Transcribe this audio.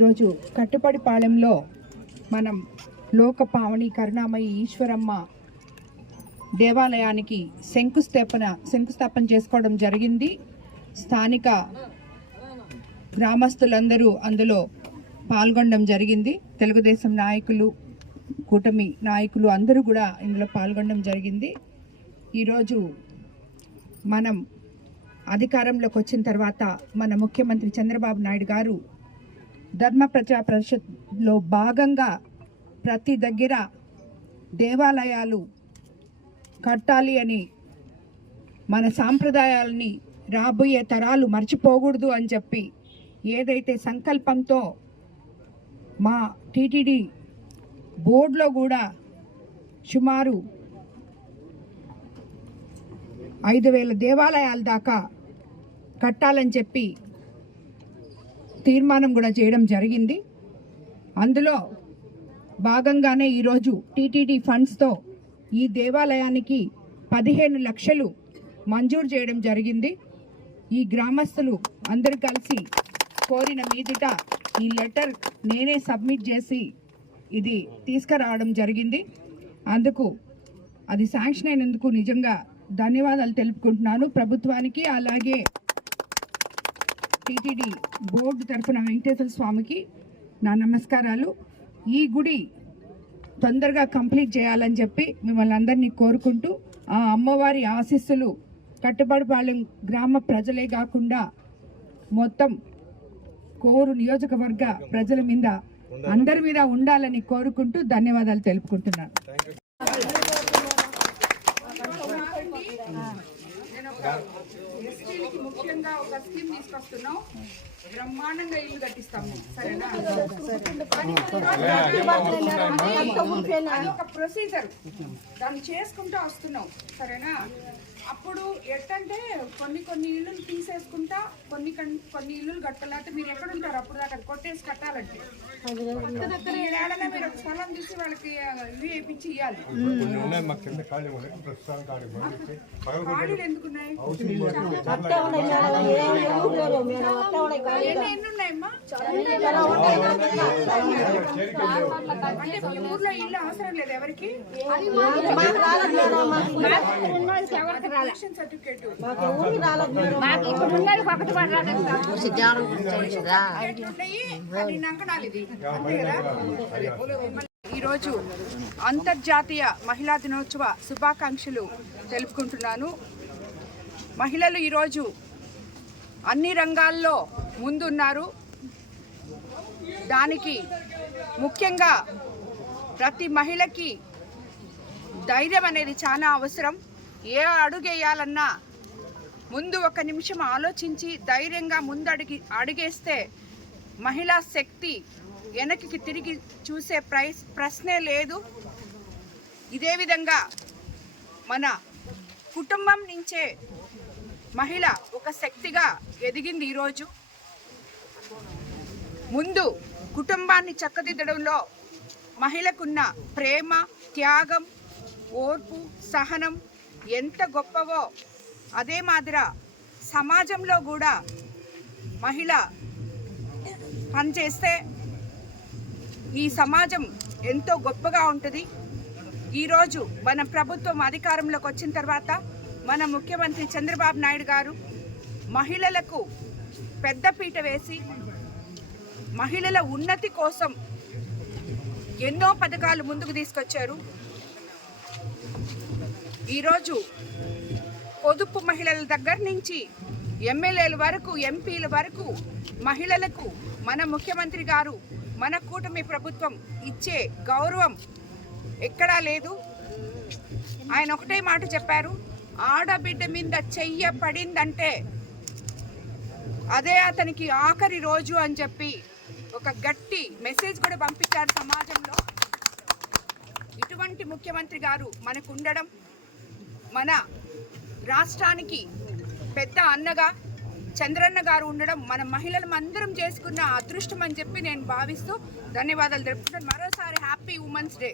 ఈరోజు కట్టుపడిపాళెంలో మనం లోకపావని కరుణామయి ఈశ్వరమ్మ దేవాలయానికి శంకుస్థాపన చేసుకోవడం జరిగింది. స్థానిక గ్రామస్తులందరూ అందులో పాల్గొనడం జరిగింది. తెలుగుదేశం నాయకులు, కూటమి నాయకులు అందరూ కూడా ఇందులో పాల్గొనడం జరిగింది. ఈరోజు మనం అధికారంలోకి వచ్చిన తర్వాత మన ముఖ్యమంత్రి చంద్రబాబు నాయుడు గారు ధర్మ ప్రజా పరిషత్లో భాగంగా ప్రతి దగ్గర దేవాలయాలు కట్టాలి అని, మన సాంప్రదాయాలని రాబోయే తరాలు మర్చిపోకూడదు అని చెప్పి ఏదైతే సంకల్పంతో మా టీటీడీ బోర్డులో కూడా సుమారు 5,000 దేవాలయాల దాకా కట్టాలని చెప్పి తీర్మానం కూడా చేయడం జరిగింది. అందులో భాగంగానే ఈరోజు టీటీడీ ఫండ్స్తో ఈ దేవాలయానికి 15 లక్షలు మంజూరు చేయడం జరిగింది. ఈ గ్రామస్తులు అందరూ కలిసి కోరిన మీదట ఈ లెటర్ నేనే సబ్మిట్ చేసి ఇది తీసుకురావడం జరిగింది. అందుకు అది శాంక్షన్ అయినందుకు నిజంగా ధన్యవాదాలు తెలుపుకుంటున్నాను ప్రభుత్వానికి, అలాగే టీటీడీ బోర్డు తరఫున వెంకటేశ్వర స్వామికి నా నమస్కారాలు. ఈ గుడి తొందరగా కంప్లీట్ చేయాలని చెప్పి మిమ్మల్ని అందరినీ కోరుకుంటూ, ఆ అమ్మవారి ఆశీస్సులు కట్టుబడిపాలెం గ్రామ ప్రజలే కాకుండా మొత్తం కోరు నియోజకవర్గ ప్రజల మీద అందరి మీద ఉండాలని కోరుకుంటూ ధన్యవాదాలు తెలుపుకుంటున్నాను. ఎస్టీలకి ముఖ్యంగా ఒక స్కీమ్ తీసుకొస్తున్నాం, బ్రహ్మాండంగా ఇల్లు కట్టిస్తాము, సరేనా? అది ఒక ప్రొసీజర్, దాన్ని చేసుకుంటూ వస్తున్నాం, సరేనా? అప్పుడు ఎట్టంటే కొన్ని ఇల్లులు తీసేసుకుంటా కొన్ని ఇల్లులు కట్టాలంటే మీరు ఎక్కడ ఉంటారు అప్పుడు దాకా కొట్టేసి కట్టాలంటే ఏడాదనే మీరు ఒక స్థలం తీసి వాళ్ళకి ఇల్లు వేయించి ఇవ్వాలి. ఖాళీలు ఎందుకున్నాయి? ఎన్ని ఉన్నాయమ్మా? అంటే మీ ఊర్లో ఇల్లు అవసరం లేదు ఎవరికి? సర్టిఫికేట్ ఈరోజు అంతర్జాతీయ మహిళా దినోత్సవ శుభాకాంక్షలు తెలుపుకుంటున్నాను. మహిళలు ఈరోజు అన్ని రంగాల్లో ముందున్నారు. దానికి ముఖ్యంగా ప్రతి మహిళకి ధైర్యం అనేది చాలా అవసరం. ఏ అడుగేయాలన్నా ముందు ఒక నిమిషం ఆలోచించి ధైర్యంగా అడుగేస్తే మహిళా శక్తి వెనక్కి తిరిగి చూసే ప్రశ్నే లేదు. ఇదే విధంగా మన కుటుంబం నుంచే మహిళ ఒక శక్తిగా ఎదిగింది. ఈరోజు ముందు కుటుంబాన్ని చక్కదిద్దడంలో మహిళకున్న ప్రేమ, త్యాగం, ఓర్పు, సహనం ఎంత గొప్పవో అదే మాదిరా సమాజంలో కూడా మహిళ పనిచేస్తే ఈ సమాజం ఎంతో గొప్పగా ఉంటుంది. ఈరోజు మన ప్రభుత్వం అధికారంలోకి వచ్చిన తర్వాత మన ముఖ్యమంత్రి చంద్రబాబు నాయుడు గారు మహిళలకు పెద్దపీట వేసి మహిళల ఉన్నతి కోసం ఎన్నో పథకాలు ముందుకు తీసుకొచ్చారు. ఈరోజు పొదుపు మహిళల దగ్గర నుంచి ఎమ్మెల్యేల వరకు, ఎంపీల వరకు మహిళలకు మన ముఖ్యమంత్రి గారు, మన కూటమి ప్రభుత్వం ఇచ్చే గౌరవం ఎక్కడా లేదు. ఆయన ఒకటే మాట చెప్పారు, ఆడబిడ్డ మీద చెయ్య పడిందంటే అదే అతనికి ఆఖరి రోజు అని చెప్పి ఒక గట్టి మెసేజ్ కూడా పంపించారు సమాజంలో. ఇటువంటి ముఖ్యమంత్రి గారు మనకు ఉండడం, మన రాష్ట్రానికి పెద్ద అన్నగా చంద్రన్న గారు ఉండడం మన మహిళలు అందరం చేసుకున్న అదృష్టం అని చెప్పి నేను భావిస్తూ ధన్యవాదాలు తెలుపుతున్నాను. మరోసారి హ్యాపీ ఉమెన్స్ డే.